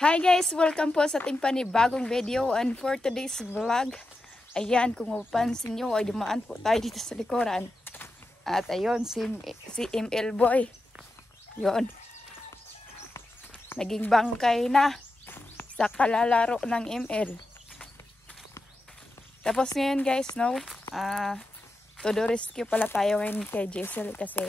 Hi guys! Welcome po sa ating panibagong video, and for today's vlog, ayan, kung mapapansin nyo ay dumaan po tayo dito sa likuran. At ayun, si ML Boy, yun, naging bangkay na sa kalalaro ng ML. Tapos ngayon guys, to do rescue pala tayo ngayon kay Jessel kasi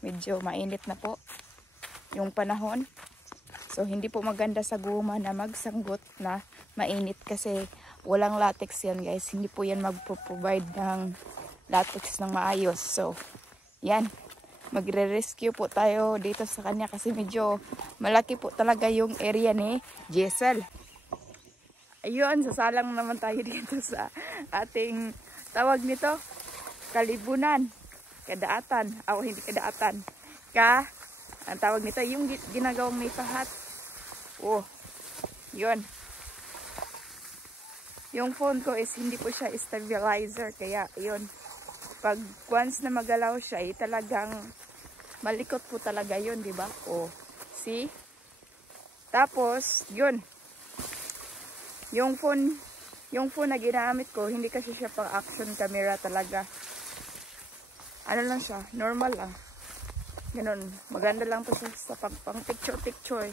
medyo mainit na po yung panahon. So, hindi po maganda sa guma na magsanggot na mainit kasi walang latex yan guys. Hindi po yan magpo-provide ng latex ng maayos. So, yan. Magre-rescue po tayo dito sa kanya kasi medyo malaki po talaga yung area ni Jessel. Ayun, sasalang naman tayo dito sa ating tawag nito, kalibunan. Kadaatan. Hindi kadaatan. Ang tawag nito, yung ginagawang may pahat. Oh, yun. Yung phone ko is hindi po siya stabilizer. Kaya, yun. Pag once na magalaw siya, talagang malikot po talaga yun, di ba? Oh, see? Tapos, yun. Yung phone na ginamit ko, hindi kasi siya pang action camera talaga. Ano lang siya, normal lang. Ganun, maganda lang to sa pang picture.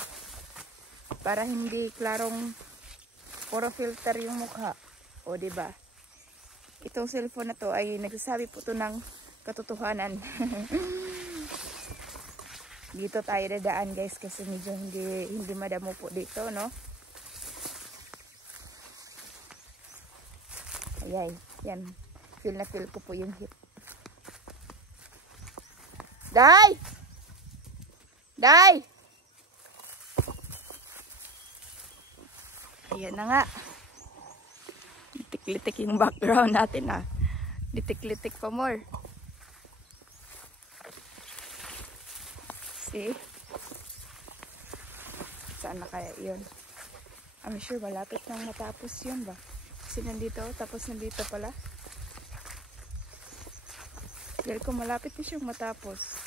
Para hindi klarong puro filter yung mukha. O, diba? Itong cellphone na to ay nagsasabi po to ng katotohanan. Dito tayo dadaan guys kasi medyo hindi madamo po dito, no? Ayay, yan. Feel na feel ko po yung hip. Day! Ayan na nga. Litik-litik yung background natin ah. Litik-litik pa more. See? Saan na kaya yun? I'm sure malapit nang matapos yun ba? Kasi nandito, tapos nandito pala. Dahil ko malapit na siyang matapos.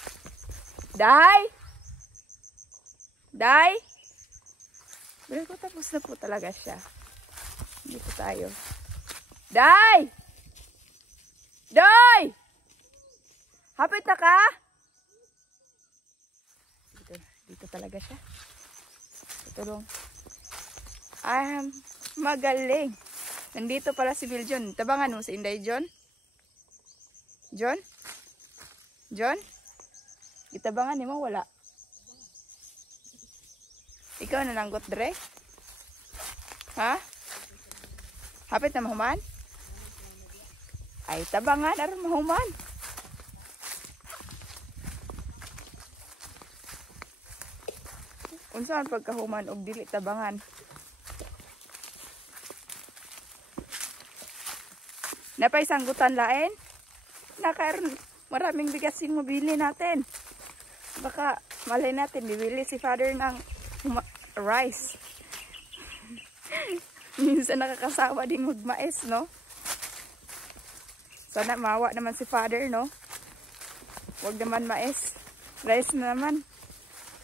Day! Dahil ko tapos na po talaga siya. Dito tayo. Day! Hapit na ka? Dito talaga siya. Ito lang. Magaling. Nandito pala si Bill John. Tabangan mo si Inday John. John? Itabangan ni mo, wala. Ikaw na nanggot dre? Ha? Hapit na mahuman? Ay, tabangan aron mahuman. Unsaan pagkahuman og dili tabangan? Napay sanggutan lain? Nakaroon maraming bigas yung mabili natin. Baka malay natin, bibili si father ng rice. Minsan nakakasawa din magmais, no? Sana mawa naman si father, no? Huwag naman mais. Rice na naman.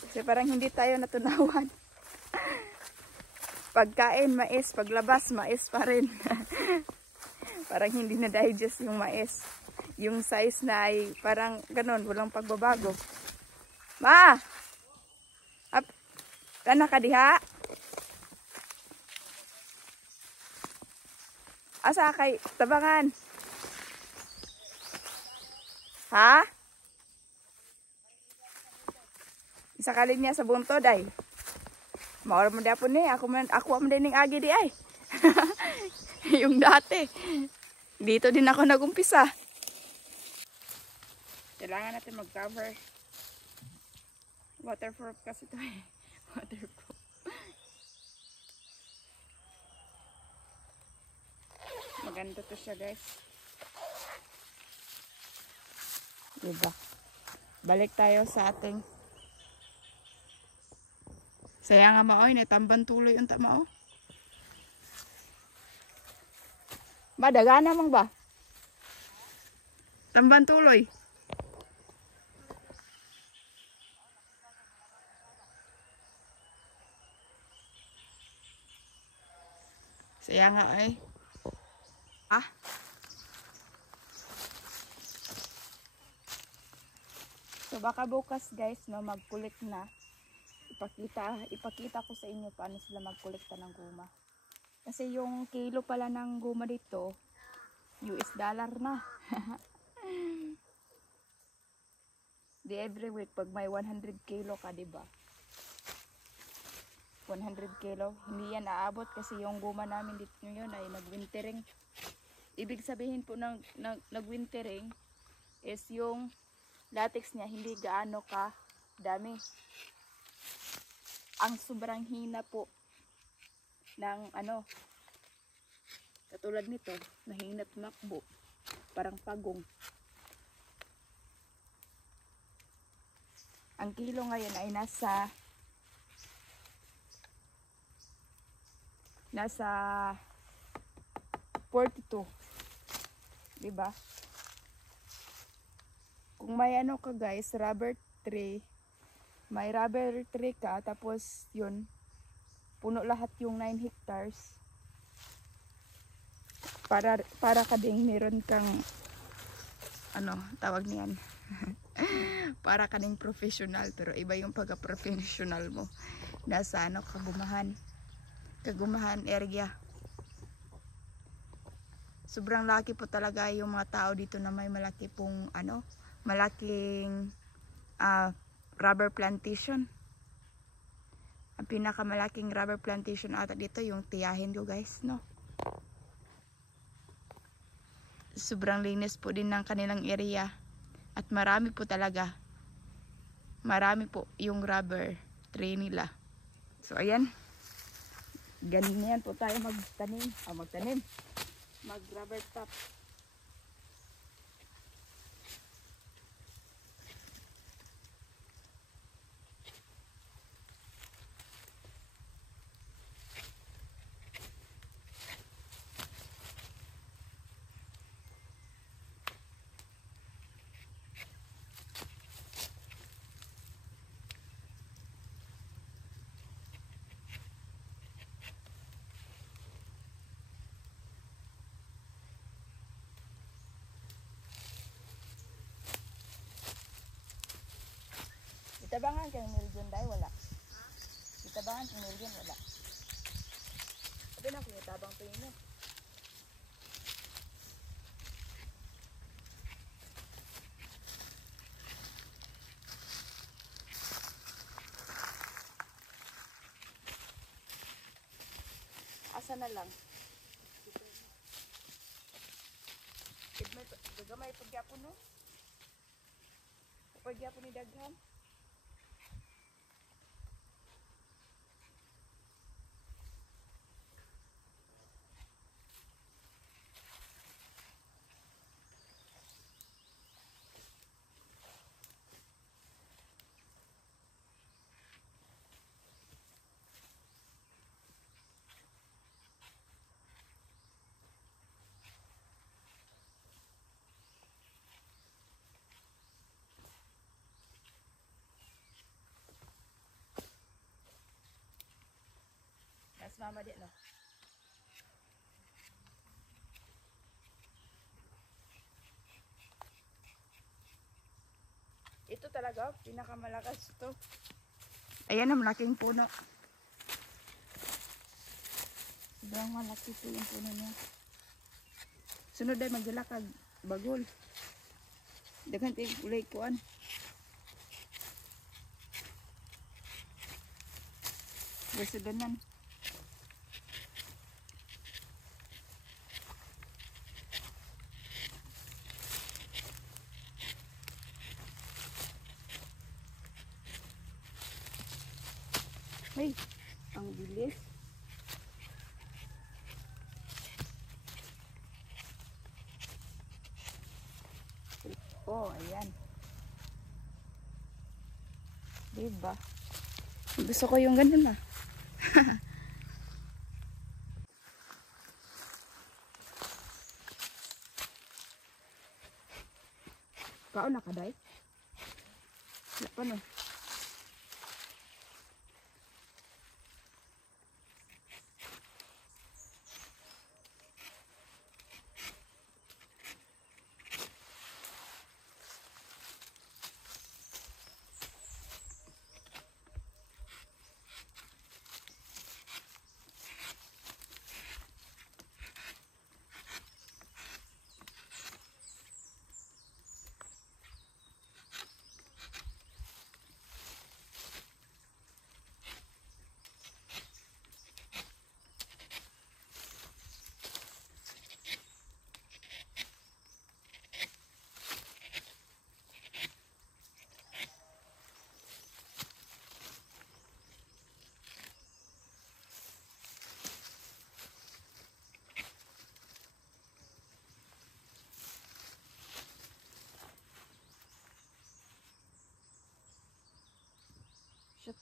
Kasi parang hindi tayo natunawan. Pagkain, mais. Paglabas, mais pa rin. Parang hindi na digest yung mais. Yung size na ay parang ganon, walang pagbabago. Ma! Kana ka diha? Asa kay tabangan? Ha? Isakalin niya sa buntod ay. Maor mo dapon ni, ako mo din ng agi di ay. Yung dati. Dito din ako nagumpisa. Kailangan natin mag-cover. Waterproof kasi ito eh. Waterproof. Maganda to siya guys. Diba? Balik tayo sa ating. Saya nga maoy, tamban tuloy yung tamao. Madagana mang ba? Tamban tuloy. Kaya nga ay. Ah? So baka bukas guys, no, magkulit na. Ipakita ko sa inyo paano sila magkolekta ng guma. Kasi yung kilo pala ng guma dito, US dollar na. Di every week pag may 100 kilo ka, diba? 100 kilo, hindi yan aabot kasi yung guma namin dito ngayon ay nagwintering. Ibig sabihin po ng nagwintering is yung latex niya hindi gaano ka dami. Ang sobrang hina po ng ano, katulad nito, mahina tumakbo, parang pagong. Ang kilo ngayon ay nasa 42. Diba? Kung may ano ka guys, rubber tree, may rubber tree ka, tapos yun, puno lahat yung 9 hectares. Para ka ding meron kang, ano, tawag niyan. Para ka ding professional, pero iba yung pagka-professional mo. Nasa ano, kagumahan area. Sobrang laki po talaga yung mga tao dito na may malaki pong ano, malaking rubber plantation. Ang pinakamalaking rubber plantation ata dito yung tiyahin ko guys, no. Sobrang linis po din ng kanilang area at marami po talaga. Marami po yung rubber tree nila. So ayan. Ganyan po tayo magtanim. Mag rubber top. Itabangan kang milyon dahil wala. Itabangan kang milyon wala. Sabi na kung itabang pa yun. Asa na lang. Gagamay pagyapon no? Pagyapon ni daghan. Mas mama di no. Ito talaga pinakamalakas ito. Ayan ang malaking puno. Sobrang malaki po yung puno niya. Sunod ay maglalakad bagol. Daghan tayo ulay kuan. Besudanan. Hey, ang bilis. Oh, ayan. Diba? Gusto ko yung ganun ah. Kaon na ka, day? Wala pa no.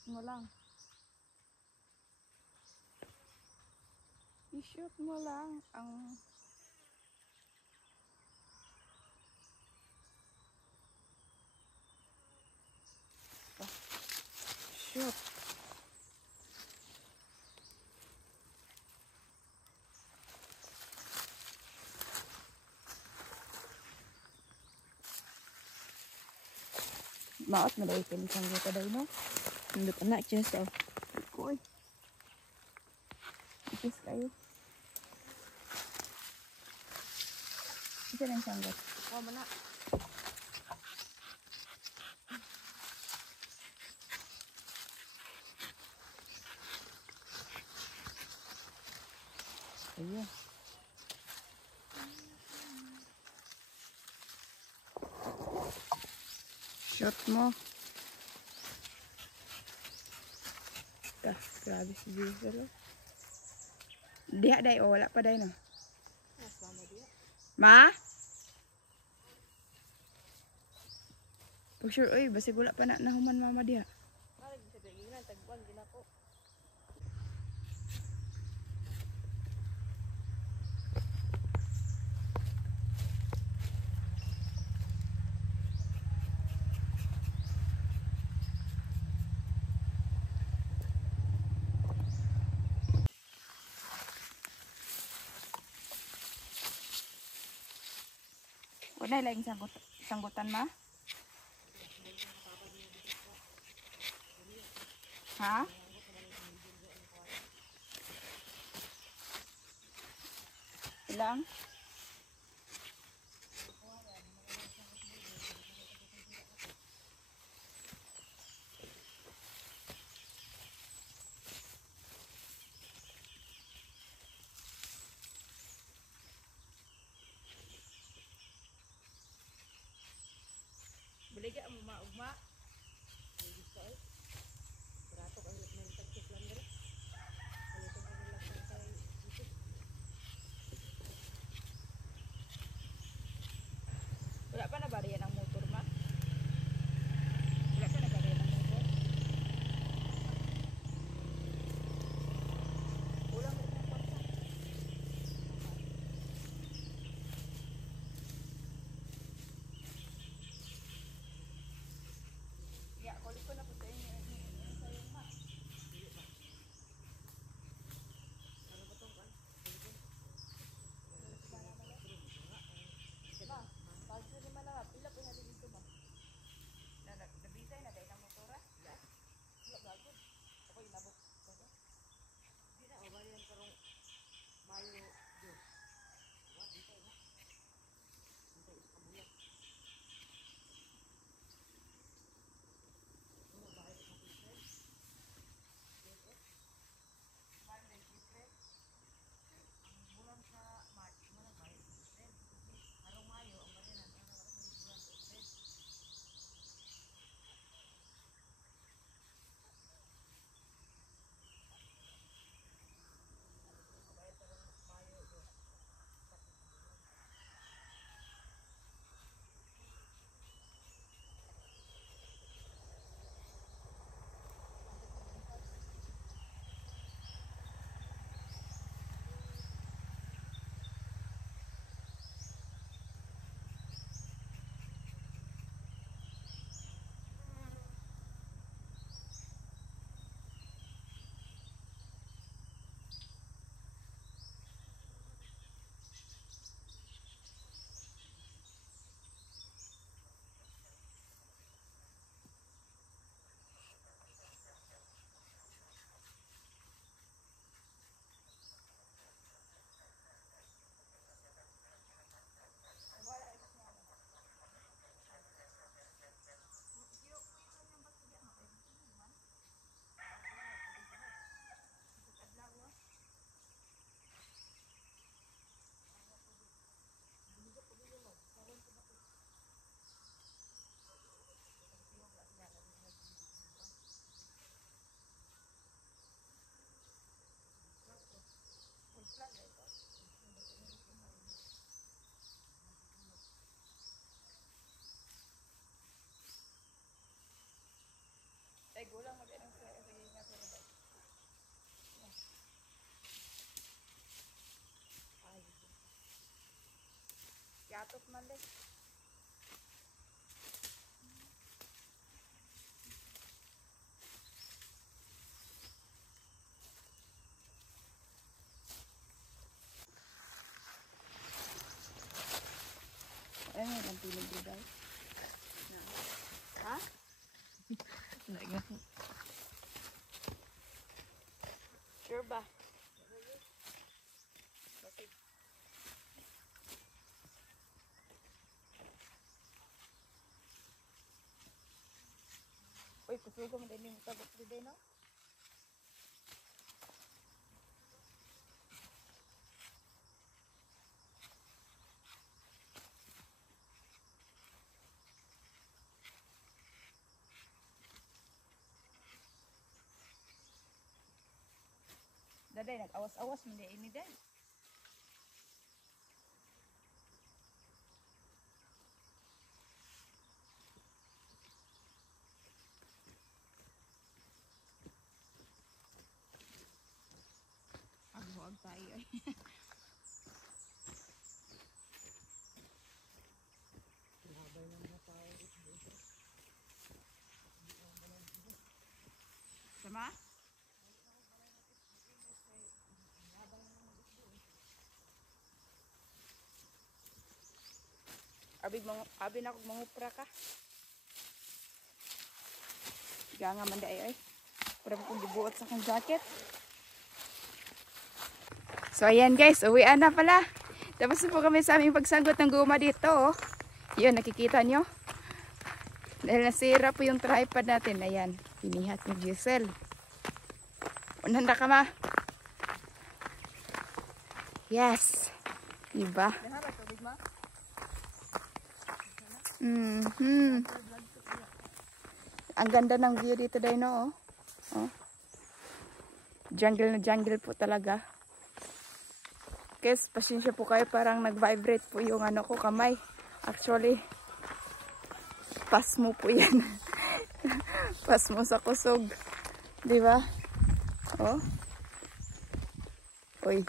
mo lang. I-shoot mo lang ang shoot. Maot na daw ikin isang gata daw, no? Nandot anak just oh. Koy. Ipis kayo. Isa na yung sanggot. Oh, mana. Ayun. Shot mo. Grabe si Diesel. Diha day, oh, wala pa day, no? Ma? For sure, oy, basi wala pa na nahuman mama diha. Wala lang sanggutan ma? Ha? Ilang? Baliga mo maugma. Gusto ay. Barato ang may tagkit lang dere. Ano to ang laksan kay dito. Atot man din. Ano ang tulog dito? Ha? Sure ba? Uy, kusugo mo din yung tabok din, no? Daday, nag-awas-awas mo din ini din. Agbuag tayo eh. Sama? Abi na kog mangupra ka. Diga nga man dayo eh. Pura kong gibuot sa akong jacket. So ayan guys, uwian na pala. Tapos po kami sa aming pagsagot ng guma dito. Oh. Yun, nakikita nyo. Dahil nasira po yung tripod natin. Ayan, pinihat ni Giselle. Unhanda ka ma. Yes. Diba? Ang ganda ng view dito dahil no. Oh. Jungle na jungle po talaga. Guys, pasensya po kayo, parang nag-vibrate po yung ano ko kamay. Actually, pasmo po yan. Pasmo sa kusog. Diba? Oh. Uy.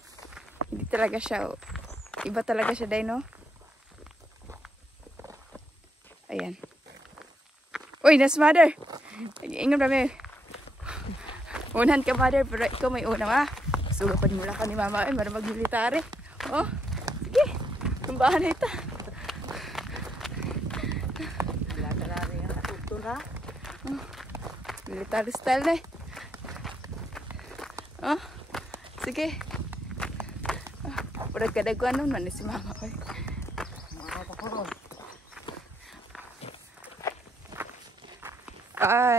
Hindi talaga siya. Oh. Iba talaga siya dahil no. Ayan. Uy, nas mother. Ingat kami. Unahan ka mother, pero ikaw may una ma. Sugapan mula ka ni mama ay para mag-military. Oh, sige. Tumbahan na ito. Wala ka na rin ang natutura. Oh, military style na eh. Oh, sige. Oh, purag kadagwan nun man si mama ko. Mga kaparon.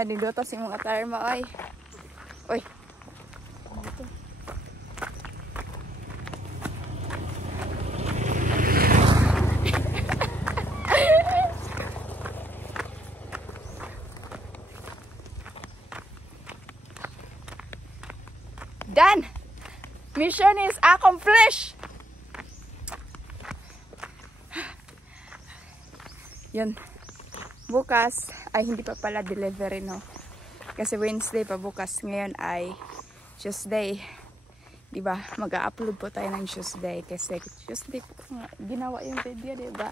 Nilutas yung mga tire mo ay. Uy. Ito. Done! Mission is accomplished! Yun. Bukas, ay hindi pa pala delivery no. Kasi Wednesday pa bukas. Ngayon ay Tuesday. Diba? Mag-upload po tayo ng Tuesday. Kasi Tuesday po ginawa yung video, diba?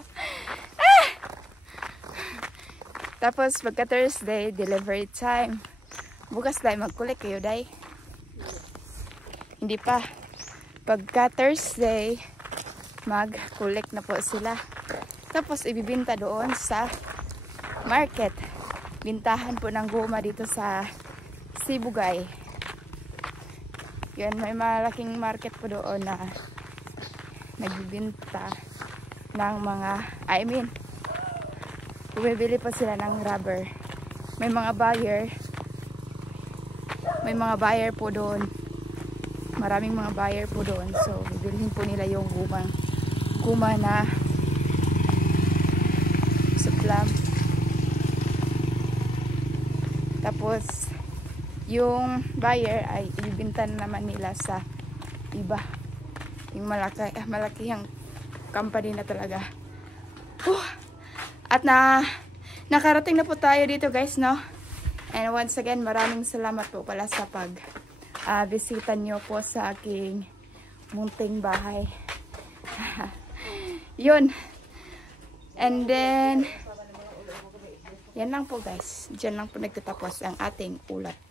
Ah! Tapos pagka Thursday, delivery time. Bukas dahil mag-collect kayo dahil. Hindi pa. Pagka Thursday, mag-collect na po sila. Tapos ibibinta doon sa market. Bintahan po ng goma dito sa Sibugay. Yan, may malaking market po doon na nagbibinta ng mga, bumibili pa sila ng rubber. May mga buyer po doon. Maraming mga buyer po doon. So, bibilhin po nila yung guma na suplam. Tapos, yung buyer ay ibibinta naman nila sa iba. Yung malakihang company na talaga. At nakarating na po tayo dito guys, no? And once again, maraming salamat po pala sa bisita nyo po sa aking munting bahay. Yun. And then, yan lang po guys. Diyan lang po nagtatapos ang ating ulat.